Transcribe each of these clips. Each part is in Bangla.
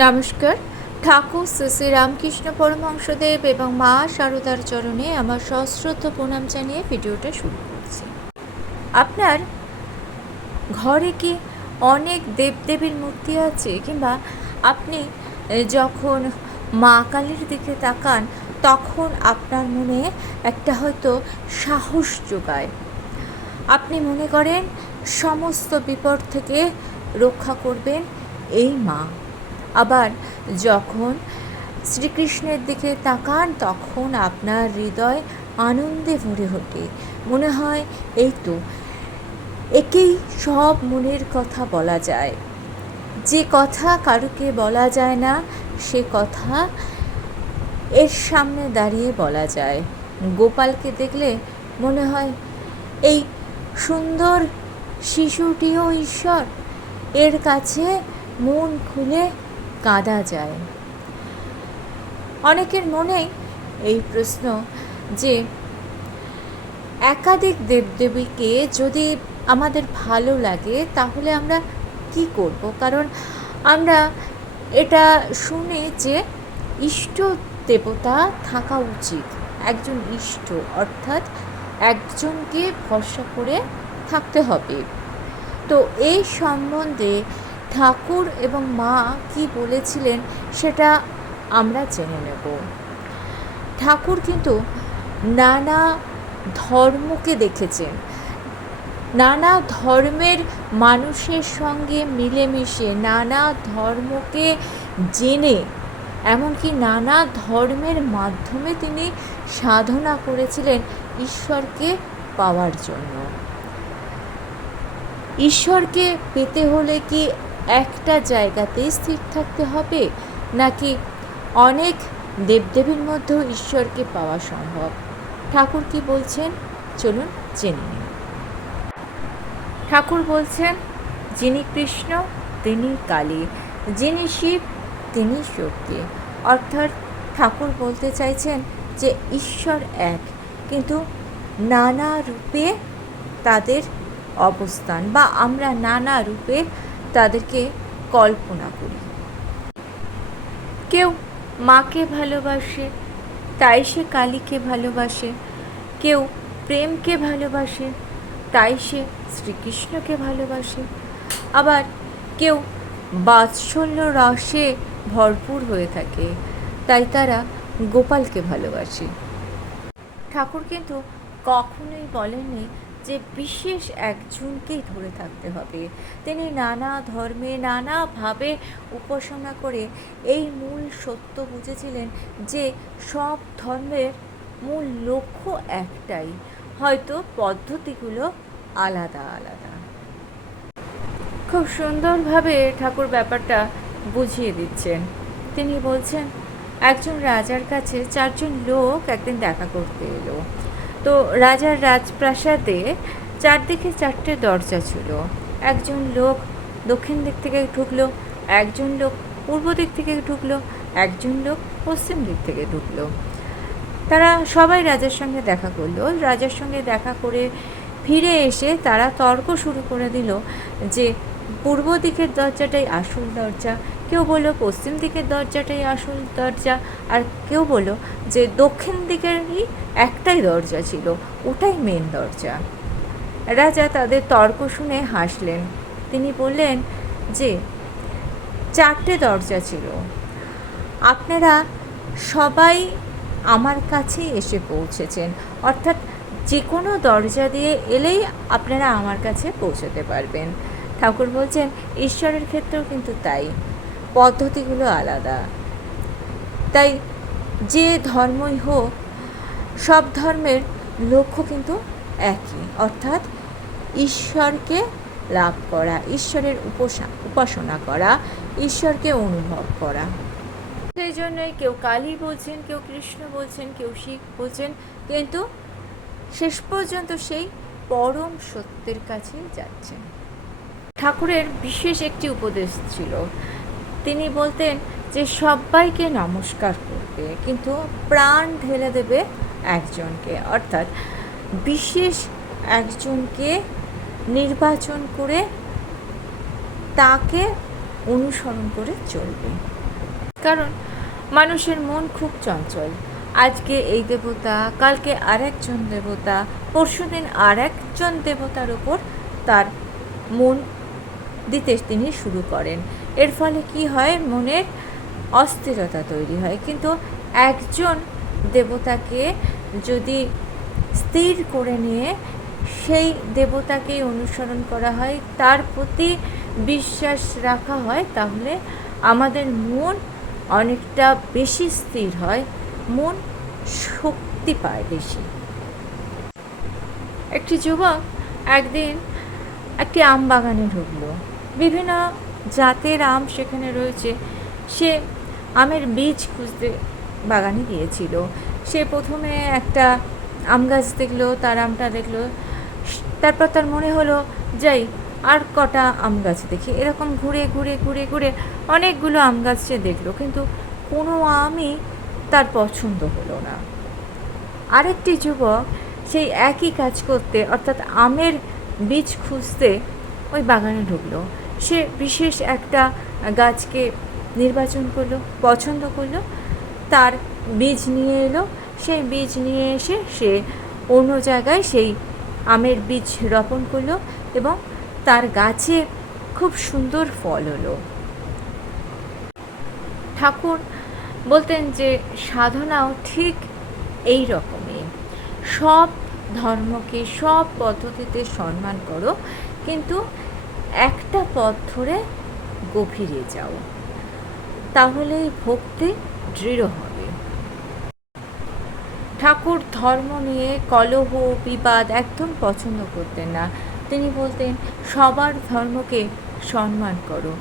নমস্কার। ঠাকুর শ্রী শ্রী রামকৃষ্ণ পরমহংসদেব এবং মা শারদার চরণে আমার সশ্রদ্ধ প্রণাম জানিয়ে ভিডিওটা শুরু করছি। আপনার ঘরে কি অনেক দেবদেবীর মূর্তি আছে, কিংবা আপনি যখন মা কালীর দিকে তাকান তখন আপনার মনে একটা হয়তো সাহস যোগায়। আপনি মনে করেন সমস্ত বিপদ থেকে রক্ষা করবেন এই মা। আবার যখন শ্রীকৃষ্ণের দিকে তাকান তখন আপনার হৃদয় আনন্দে ভরে ওঠে। মনে হয় এই তো, একেই সব মনের কথা বলা যায়। যে কথা কারুকে বলা যায় না সে কথা এর সামনে দাঁড়িয়ে বলা যায়। গোপালকে দেখলে মনে হয় এই সুন্দর শিশুটিও ঈশ্বর, এর কাছে মন খুলে কাঁদা যায়। অনেকের মনেই এই প্রশ্ন যে একাধিক দেবদেবীকে যদি আমাদের ভালো লাগে তাহলে আমরা কি করব? কারণ আমরা এটা শুনি যে ইষ্ট দেবতা থাকা উচিত, একজন ইষ্ট অর্থাৎ একজনকে ভরসা করে থাকতে হবে। তো এই সম্বন্ধে ঠাকুর এবং মা কি বলেছিলেন সেটা আমরা জেনে নেব। ঠাকুর কিন্তু নানা ধর্মকে দেখেছেন, নানা ধর্মের মানুষের সঙ্গে মিলেমিশে নানা ধর্মকে জেনে, এমনকি নানা ধর্মের মাধ্যমে তিনি সাধনা করেছিলেন ঈশ্বরকে পাওয়ার জন্য। ঈশ্বরকে পেতে হলে কি একটা জায়গাতেই স্থির থাকতে হবে, নাকি অনেক দেবদেবীর মধ্যেও ঈশ্বরকে পাওয়া সম্ভব? ঠাকুর কি বলছেন চলুন জেনে নিন। ঠাকুর বলছেন, যিনি কৃষ্ণ তিনি কালী, যিনি শিব তিনি শক্তি। অর্থাৎ ঠাকুর বলতে চাইছেন যে ঈশ্বর এক, কিন্তু নানা রূপে তাদের অবস্থান, বা আমরা নানা রূপে তাদেরকে কল্পনা করি। কেউ মাকে ভালোবাসে তাই সে কালীকে ভালোবাসে, কেউ প্রেমকে ভালোবাসে তাই সে শ্রীকৃষ্ণকে ভালোবাসে, আবার কেউ বাৎসল্য রসে ভরপুর হয়ে থাকে তাই তারা গোপালকে ভালোবাসে। ঠাকুর কিন্তু কখনোই বলেননি যে বিশেষ একজনকেই ধরে থাকতে হবে। তিনি নানা ধর্মে নানাভাবে উপাসনা করে এই মূল সত্য বুঝেছিলেন যে সব ধর্মের মূল লক্ষ্য একটাই, হয়তো পদ্ধতিগুলো আলাদা আলাদা। খুব সুন্দরভাবে ঠাকুর ব্যাপারটা বুঝিয়ে দিচ্ছেন। তিনি বলছেন, একজন রাজার কাছে 4 জন লোক একদিন দেখা করতে এলো। তো রাজার রাজপ্রাসাদে চারদিকে 4টে দরজা ছিল। একজন লোক দক্ষিণ দিক থেকে ঢুকলো, একজন লোক পূর্ব দিক থেকে ঢুকলো, একজন লোক পশ্চিম দিক থেকে ঢুকলো। তারা সবাই রাজার সঙ্গে দেখা করলো। রাজার সঙ্গে দেখা করে ফিরে এসে তারা তর্ক শুরু করে দিল যে পূর্ব দিকের দরজাটাই আসল দরজা, কেউ বলল পশ্চিম দিকের দরজাটাই আসল দরজা, আর কেউ বলল যে দক্ষিণ দিকেরই একটাই দরজা ছিল, ওটাই মেন দরজা। রাজা তাদের তর্ক শুনে হাসলেন। তিনি বললেন যে 4টে দরজা ছিল, আপনারা সবাই আমার কাছেই এসে পৌঁছেছেন, অর্থাৎ যে কোনো দরজা দিয়ে এলেই আপনারা আমার কাছে পৌঁছতে পারবেন। ঠাকুর বলছেন ঈশ্বরের ক্ষেত্রেও কিন্তু তাই, পদ্ধতিগুলো আলাদা। তাই যে ধর্মই হোক সব ধর্মের লক্ষ্য কিন্তু একই, অর্থাৎ ঈশ্বরকে লাভ করা, ঈশ্বরের উপাসনা করা, ঈশ্বরকে অনুভব করা। সেই জন্যই কেউ কালী বলছেন, কেউ কৃষ্ণ বলছেন, কেউ শিব বলছেন, কিন্তু শেষ পর্যন্ত সেই পরম সত্যের কাছেই যাচ্ছেন। ঠাকুরের বিশেষ একটি উপদেশ ছিল। তিনি বলতেন যে সবাইকে নমস্কার করবে কিন্তু প্রাণ ঢেলে দেবে একজনকে, অর্থাৎ বিশেষ একজনকে নির্বাচন করে তাকে অনুসরণ করে চলবে। কারণ মানুষের মন খুব চঞ্চল। আজকে এই দেবতা, কালকে আরেকজন দেবতা, পরশুদিন আরেকজন দেবতার ওপর তার মন দিতে তিনি শুরু করেন। এর ফলে কি হয়, মনের অস্থিরতা তৈরি হয়। কিন্তু একজন দেবতাকে যদি স্থির করে নিয়ে সেই দেবতাকেই অনুসরণ করা হয়, তার প্রতি বিশ্বাস রাখা হয়, তাহলে আমাদের মন অনেকটা বেশি স্থির হয়, মন শক্তি পায় বেশি। একটি যুবক একদিন একটি আম বাগানে ঢুকলো। বিভিন্ন জাতের আম সেখানে রয়েছে। সে আমের বীজ খুঁজতে বাগানে গিয়েছিল। সে প্রথমে একটা আম গাছ দেখলো, তার আমটা দেখলো। তারপর তার মনে হলো যাই আর কটা আম গাছ দেখি। এরকম ঘুরে ঘুরে ঘুরে ঘুরে অনেকগুলো আম গাছ সে দেখলো, কিন্তু কোনো আমই তার পছন্দ হলো না। আরেকটি যুবক সেই একই কাজ করতে, অর্থাৎ আমের বীজ খুঁজতে ওই বাগানে ঢুকলো। সে বিশেষ একটা গাছকে নির্বাচন করলো, পছন্দ করলো, তার বীজ নিয়ে এলো। সেই বীজ নিয়ে এসে সে অন্য জায়গায় সেই আমের বীজ রোপণ করলো এবং তার গাছে খুব সুন্দর ফল হলো। ঠাকুর বলতেন যে সাধনাও ঠিক এই রকমই। সব ধর্মকে, সব পদ্ধতিতে সম্মান করো, কিন্তু একটা পথ ধরে গভীরে যাও, তাহলেই ভক্তি দৃঢ় হবে। ঠাকুর ধর্ম নিয়ে কলহ বিবাদ একদম পছন্দ করতেন না। তিনি বলতেন সবার ধর্মকে সম্মান করো,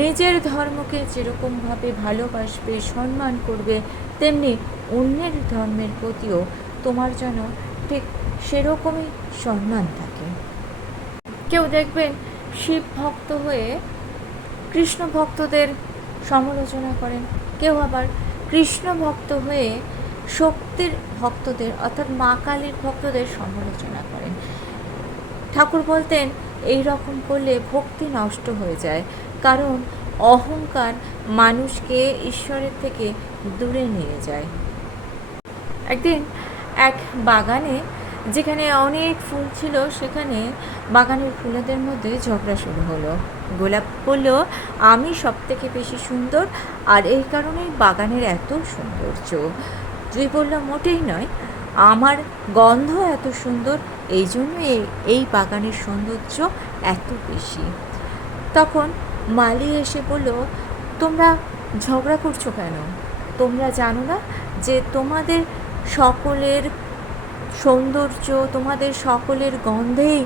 নিজের ধর্মকে যেরকমভাবে ভালোবাসবে, সম্মান করবে, তেমনি অন্যের ধর্মের প্রতিও তোমার যেন ঠিক সেরকমই সম্মান থাকে। কেউ দেখবেন শিব ভক্ত হয়ে কৃষ্ণ ভক্তদের সমালোচনা করেন, কেউ আবার কৃষ্ণ ভক্ত হয়ে শক্তির ভক্তদের, অর্থাৎ মা কালীর ভক্তদের সমালোচনা করেন। ঠাকুর বলতেন এই রকম করলে ভক্তি নষ্ট হয়ে যায়, কারণ অহংকার মানুষকে ঈশ্বরের থেকে দূরে নিয়ে যায়। একদিন এক বাগানে, যেখানে অনেক ফুল ছিল, সেখানে বাগানের ফুলেদের মধ্যে ঝগড়া শুরু হলো। গোলাপ বলল আমি সব থেকে বেশি সুন্দর, আর এই কারণেই বাগানের এত সৌন্দর্য। জুঁই বলল মোটেই নয়, আমার গন্ধ এত সুন্দর, এই জন্য এই বাগানের সৌন্দর্য এত বেশি। তখন মালি এসে বলল তোমরা ঝগড়া করছো কেন? তোমরা জানো না যে তোমাদের সকলের সৌন্দর্য, তোমাদের সকলের গন্ধেই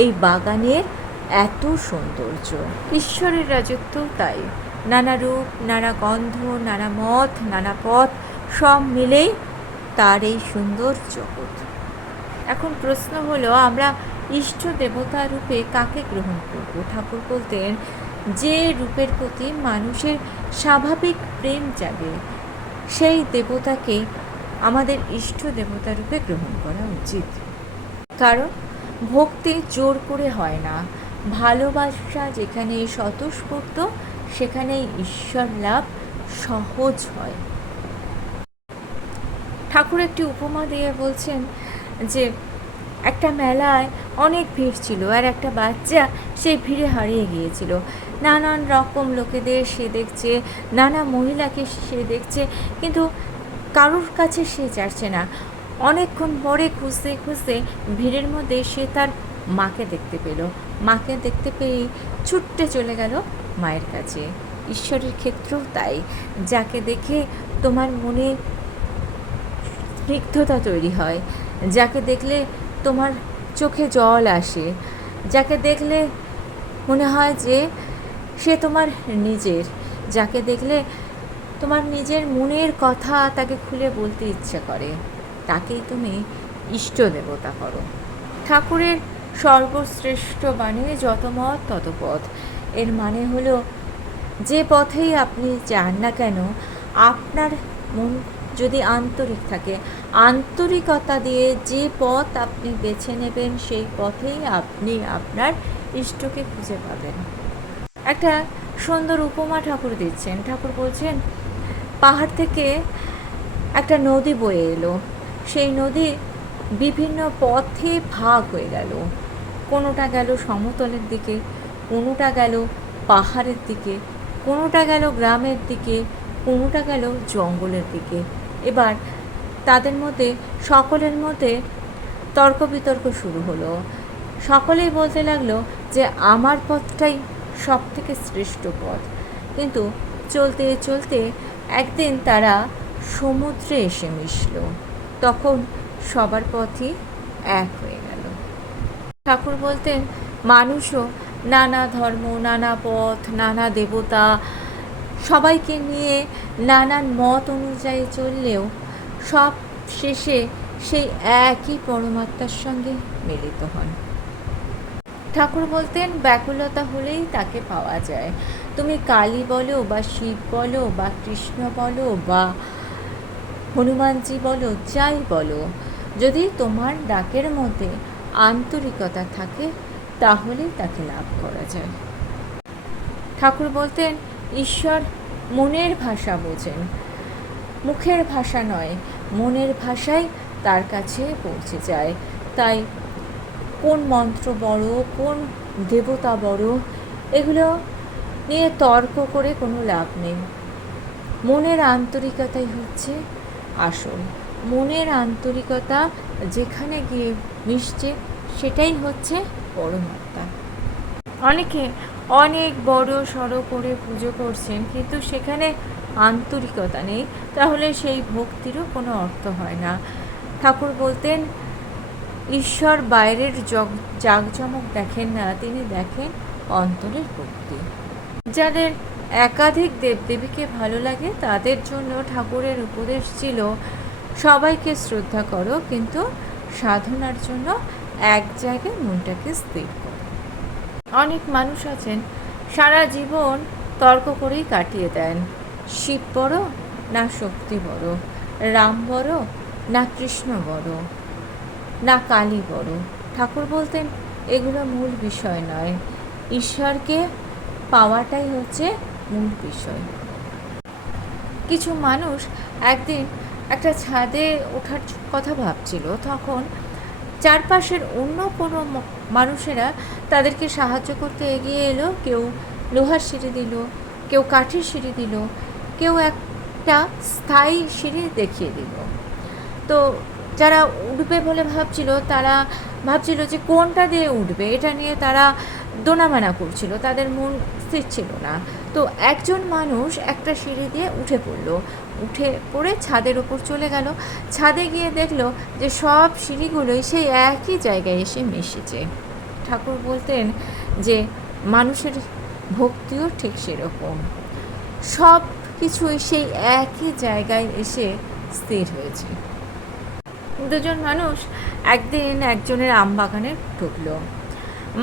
এই বাগানের এত সৌন্দর্য। ঈশ্বরের রাজত্বও তাই, নানা রূপ, নানা গন্ধ, নানা মত, নানা পথ, সব মিলেই তার এই সুন্দর জগৎ। এখন প্রশ্ন হলো আমরা ইষ্ট দেবতা রূপে কাকে গ্রহণ করব? ঠাকুর বলতেন যে রূপের প্রতি মানুষের স্বাভাবিক প্রেম জাগে, সেই দেবতাকে আমাদের ইষ্ট দেবতা রূপে গ্রহণ করা উচিত। কারণ ভক্তি জোর করে হয় না, ভালোবাসা যেখানে স্বতঃস্ফূর্ত, সেখানেই ঈশ্বর লাভ সহজ হয়। ঠাকুর একটি উপমা দিয়ে বলছেন যে একটা মেলায় অনেক ভিড় ছিল, আর একটা বাচ্চা সেই ভিড়ে হারিয়ে গিয়েছিল। নানান রকম লোকেদের সে দেখছে, নানা মহিলাকে সে দেখছে, কিন্তু কারোর কাছে সে যাচ্ছে না। অনেকক্ষণ পরে খুঁজতে খুঁজতে ভিড়ের মধ্যে সে তার মাকে দেখতে পেল। মাকে দেখতে পেয়েই ছুটতে চলে গেল মায়ের কাছে। ঈশ্বরের ক্ষেত্রেও তাই, যাকে দেখে তোমার মনে স্নিগ্ধতা তৈরি হয়, যাকে দেখলে তোমার চোখে জল আসে, যাকে দেখলে মনে হয় যে সে তোমার নিজের, যাকে দেখলে তোমার নিজের মনের কথা তাকে খুলে বলতে ইচ্ছে করে, তাকেই তুমি ইষ্ট দেবতা করো। ঠাকুরের সর্বশ্রেষ্ঠ বাণী যত মত তত পথ। এর মানে হলো যে পথেই আপনি যান না কেন, আপনার মন যদি আন্তরিক থাকে, আন্তরিকতা দিয়ে যে পথ আপনি বেছে নেবেন, সেই পথেই আপনি আপনার ইষ্টকে খুঁজে পাবেন। একটা সুন্দর উপমা ঠাকুর দিচ্ছেন। ঠাকুর বলছেন পাহাড় থেকে একটা নদী বয়ে এলো। সেই নদী বিভিন্ন পথে ভাগ হয়ে গেল। কোনোটা গেল সমতলের দিকে, কোনোটা গেল পাহাড়ের দিকে, কোনোটা গেল গ্রামের দিকে, কোনোটা গেল জঙ্গলের দিকে। এবার তাদের মধ্যে সকলের মধ্যে তর্ক বিতর্ক শুরু হলো। সকলেই বলতে লাগলো যে আমার পথটাই সব থেকে শ্রেষ্ঠ পথ। কিন্তু চলতে চলতে একদিন তারা সমুদ্রে এসে মিশল। তখন সবার পথই এক হয়ে গেল। ঠাকুর বলতেন মানুষও নানা ধর্ম, নানা পথ, নানা দেবতা, সবাইকে নিয়ে নানান মত অনুযায়ী চললেও সব শেষে সেই একই পরমাত্মার সঙ্গে মিলিত হন। ঠাকুর বলতেন ব্যাকুলতা হলেই তাকে পাওয়া যায়। তুমি কালী বলো বা শিব বলো বা কৃষ্ণ বলো বা হনুমানজি বলো, যাই বলো, যদি তোমার ডাকের মধ্যে আন্তরিকতা থাকে তাহলেই তাকে লাভ করা যায়। ঠাকুর বলতেন ঈশ্বর মনের ভাষা বোঝেন, মুখের ভাষা নয়, মনের ভাষায় তার কাছে পৌঁছে যায়। তাই কোন মন্ত্র বড়, কোন দেবতা বড়, এগুলো নিয়ে তর্ক করে কোনো লাভ নেই। মনের আন্তরিকতাই হচ্ছে আসল। মনের আন্তরিকতা যেখানে গিয়ে মিশছে সেটাই হচ্ছে পরমাত্মা। অনেকে অনেক বড় সড়ো করে পুজো করছেন, কিন্তু সেখানে আন্তরিকতা নেই, তাহলে সেই ভক্তিরও কোনো অর্থ হয় না। ঠাকুর বলতেন ঈশ্বর বাইরের জাঁকজমক দেখেন না, তিনি দেখেন অন্তরের ভক্তি। যাদের একাধিক দেবদেবীকে ভালো লাগে তাদের জন্য ঠাকুরের উপদেশ ছিল সবাইকে শ্রদ্ধা করো, কিন্তু সাধনার জন্য এক জায়গায় মনটাকে স্থির করো। অনেক মানুষ আছেন সারা জীবন তর্ক করেই কাটিয়ে দেন, শিব বড় না শক্তি বড়, রাম বড় না কৃষ্ণ বড় না কালী বড়। ঠাকুর বলতেন এগুলো মূল বিষয় নয়, ঈশ্বরকে পাওয়াটাই হচ্ছে মূল বিষয়। কিছু মানুষ একদিন একটা ছাদে ওঠার কথা ভাবছিল, তখন চারপাশের অন্য কোনো মানুষেরা তাদেরকে সাহায্য করতে এগিয়ে এলো। কেউ লোহার সিঁড়ি দিল, কেউ কাঠের সিঁড়ি দিল, কেউ একটা স্থায়ী সিঁড়ি দেখিয়ে দিল। তো যারা উঠবে বলে ভাবছিল তারা ভাবছিল যে কোনটা দিয়ে উঠবে, এটা নিয়ে তারা দোনামানা করছিল, তাদের মন স্থির ছিল না। তো একজন মানুষ একটা সিঁড়ি দিয়ে উঠে পড়ে ছাদের উপর চলে গেল। ছাদে গিয়ে দেখলো যে সব সিঁড়িগুলোই সেই একই জায়গায় এসে মিশেছে। ঠাকুর বলতেন যে মানুষের ভক্তিও ঠিক সেরকম, সব কিছুই সেই একই জায়গায় এসে স্থির হয়েছে। দুজন মানুষ একদিন একজনের আমবাগানে ঢুকলো।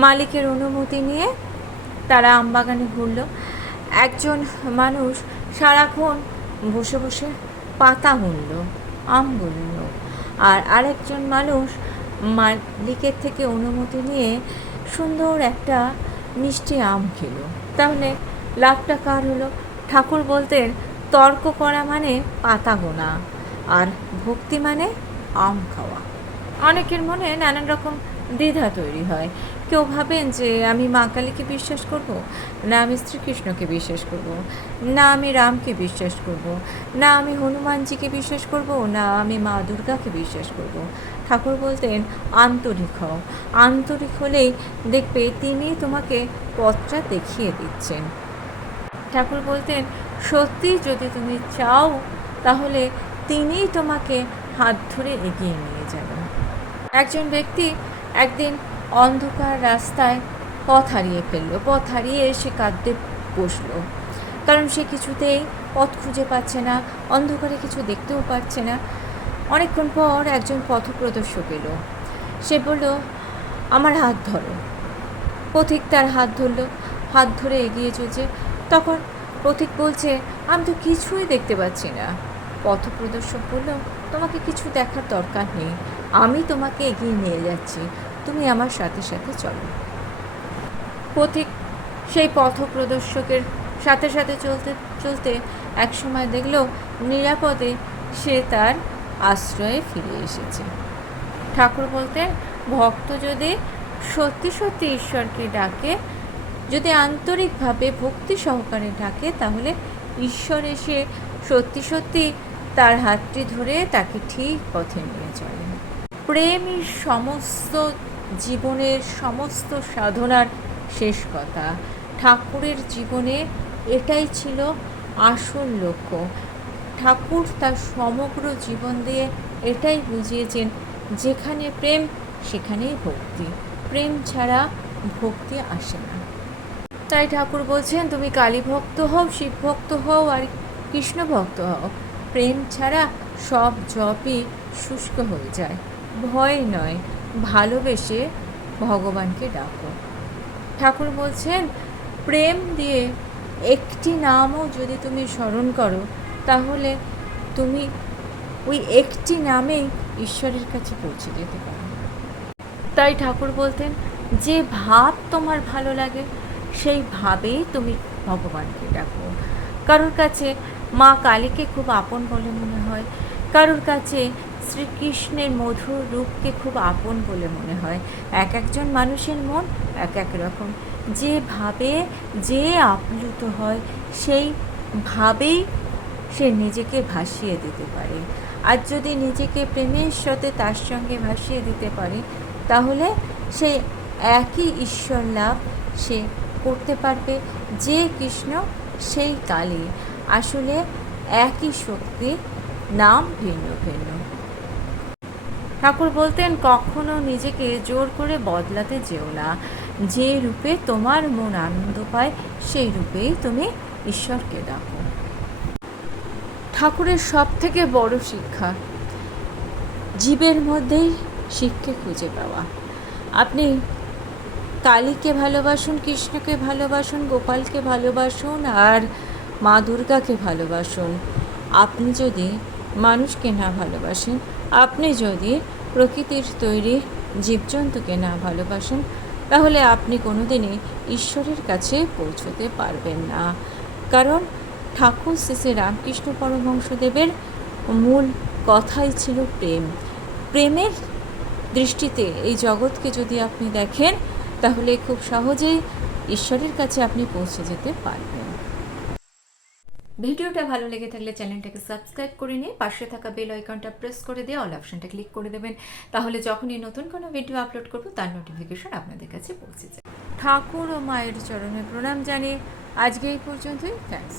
মালিকের অনুমতি নিয়ে তারা আমবাগানে ঘুরল। একজন মানুষ সারাক্ষণ বসে বসে পাতা গুনল, আম গুনল, আর আরেকজন মানুষ মালিকের থেকে অনুমতি নিয়ে সুন্দর একটা মিষ্টি আম খেল। তাহলে লাভটা কার হলো? ঠাকুর বলতেন তর্ক করা মানে পাতা গোনা, আর ভক্তি মানে আম খাওয়া। অনেকের মনে নানান রকম দ্বিধা তৈরি হয়। কেউ ভাবেন যে আমি মা কালীকে বিশ্বাস করব, না আমি শ্রীকৃষ্ণকে বিশ্বাস করব, না আমি রামকে বিশ্বাস করব, না আমি হনুমানজিকে বিশ্বাস করব, না আমি মা দুর্গাকে বিশ্বাস করব। ঠাকুর বলতেন আন্তরিক হও। আন্তরিক হলেই দেখবে তিনি তোমাকে পথটা দেখিয়ে দিচ্ছেন। ঠাকুর বলতেন সত্যি যদি তুমি চাও তাহলে তিনিই তোমাকে হাত ধরে এগিয়ে নিয়ে যাবেন। একজন ব্যক্তি একদিন অন্ধকার রাস্তায় পথ হারিয়ে ফেললো। পথ হারিয়ে সে কাঁদতে বসলো, কারণ সে কিছুতেই পথ খুঁজে পাচ্ছে না, অন্ধকারে কিছু দেখতেও পাচ্ছে না। অনেকক্ষণ পর একজন পথপ্রদর্শক এলো। সে বলল আমার হাত ধরো। পথিক তার হাত ধরলো, হাত ধরে এগিয়ে চলছে। তখন পথিক বলছে আমি তো কিছুই দেখতে পাচ্ছি না। পথপ্রদর্শক বলল তোমাকে কিছু দেখার দরকার নেই, আমি তোমাকে এগিয়ে নিয়ে যাচ্ছি, তুমি আমার সাথে সাথে চলো। পথিক সেই পথপ্রদর্শকের সাথে সাথে চলতে চলতে একসময় দেখলো নিরাপদে সে তার আশ্রয়ে ফিরে এসেছে। ঠাকুর বলতেন, ভক্ত যদি সত্যি সত্যি ঈশ্বরকে ডাকে, যদি আন্তরিকভাবে ভক্তি সহকারে ডাকে, তাহলে ঈশ্বর এসে সত্যি সত্যি তার হাতটি ধরে তাকে ঠিক পথে নিয়ে চলেন। প্রেমই সমস্ত জীবনের সমস্ত সাধনার শেষ কথা। ঠাকুরের জীবনে এটাই ছিল আসল লক্ষ্য। ঠাকুর তার সমগ্র জীবন দিয়ে এটাই বুঝিয়েছেন, যেখানে প্রেম সেখানেই ভক্তি, প্রেম ছাড়া ভক্তি আসে না। তাই ঠাকুর বলছেন, তুমি কালী ভক্ত হও, শিব ভক্ত হও আর কৃষ্ণ ভক্ত হও, প্রেম ছাড়া সব জপই শুষ্ক হয়ে যায়। ভয় নয়, ভালোবেসে ভগবানকে ডাকো। ঠাকুর বলছেন, প্রেম দিয়ে একটি নামও যদি তুমি স্মরণ করো, তাহলে তুমি ওই একটি নামেই ঈশ্বরের কাছে পৌঁছে যেতে পারো। তাই ঠাকুর বলতেন, যে ভাব তোমার ভালো লাগে সেই ভাবেই তুমি ভগবানকে ডাকো। কারোর কাছে মা কালীকে খুব আপন বলে মনে হয়, কারোর কাছে শ্রীকৃষ্ণের মধুর রূপকে খুব আপন বলে মনে হয়। এক একজন মানুষের মন এক এক রকম। যে ভাবে যে আপ্লুত হয় সেই ভাবেই সে নিজেকে ভাসিয়ে দিতে পারে। আর যদি নিজেকে প্রেমের সাথে তার সঙ্গে ভাসিয়ে দিতে পারে, তাহলে সেই একই ঈশ্বর লাভ সে করতে পারবে। যে কৃষ্ণ সেই কালী, আসলে একই শক্তি, নাম ভিন্ন ভিন্ন। ঠাকুর বলতেন, কখনো নিজেকে জোর করে বদলাতে যেও না। যে রূপে তোমার মন আনন্দ পায় সেই রূপেই তুমি ঈশ্বরকে ডাকো। ঠাকুরের সব থেকে বড় শিক্ষা জীবের মধ্যেই শিক্ষা খুঁজে পাওয়া। আপনি কালীকে ভালোবাসুন, কৃষ্ণকে ভালোবাসুন, গোপালকে ভালোবাসুন আর মা দুর্গাকে ভালোবাসুন। আপনি যদি মানুষকে না ভালোবাসেন, আপনি যদি প্রকৃতির তৈরি জীবজন্তুকে না ভালোবাসেন, তাহলে আপনি কোনোদিনই ঈশ্বরের কাছে পৌঁছতে পারবেন না। কারণ ঠাকুর শ্রী শ্রী রামকৃষ্ণ পরমহংসদেবের মূল কথাই ছিল প্রেম। প্রেমের দৃষ্টিতে এই জগৎকে যদি আপনি দেখেন, তাহলে খুব সহজেই ঈশ্বরের কাছে আপনি পৌঁছে যেতে পারবেন। ভিডিওটা ভালো লেগে থাকলে চ্যানেলটাকে সাবস্ক্রাইব করে নিয়ে পাশে থাকা বেল আইকনটা প্রেস করে দিয়ে অল অপশনটা ক্লিক করে দেবেন। তাহলে যখনই নতুন কোনো ভিডিও আপলোড করব তার নোটিফিকেশন আপনাদের কাছে পৌঁছে যায়। ঠাকুর ও মায়ের চরণে প্রণাম জানিয়ে আজকে এই পর্যন্তই। থ্যাঙ্কস।